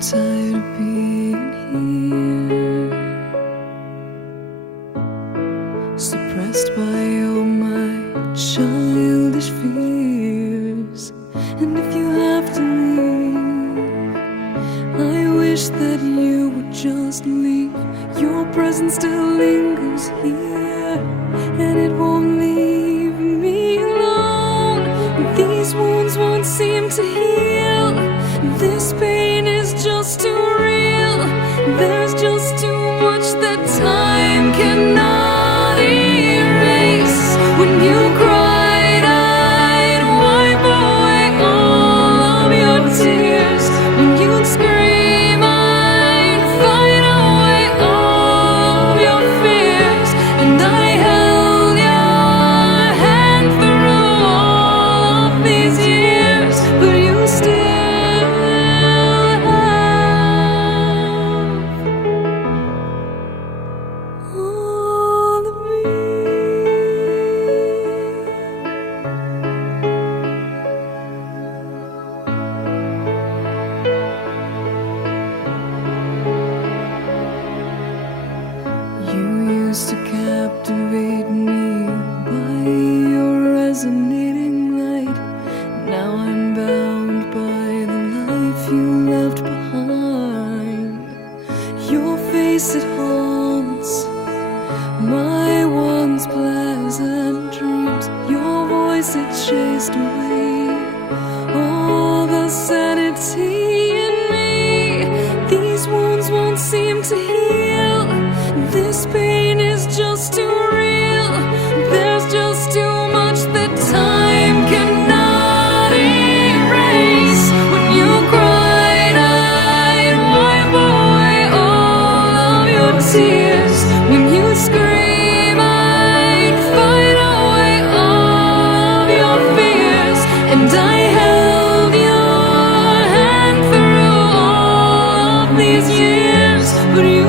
tired of being here, suppressed by all my childish fears. And if you have to leave, I wish that you would just leave. Your presence still lingers here, and it won't leave me alone. These wounds won't seem to heal. This pain is just too real. There's just too much that time cannot erase. When you cried, I'd wipe away all of your tears. When you'd scream, I'd fight away all of your fears. And I held your hand through all of these years, but you still used to captivate me by your resonating light. Now I'm bound by the life you left behind. Your face, it haunts my once pleasant dreams. Your voice, it chased away all the sanity in me. These wounds won't seem to heal. This pain is just too real. There's just too much that time cannot erase. When you cried, I'd wipe away all of your tears. When you scream, I'd fight away all of your fears. And I held your hand through all of these years, but you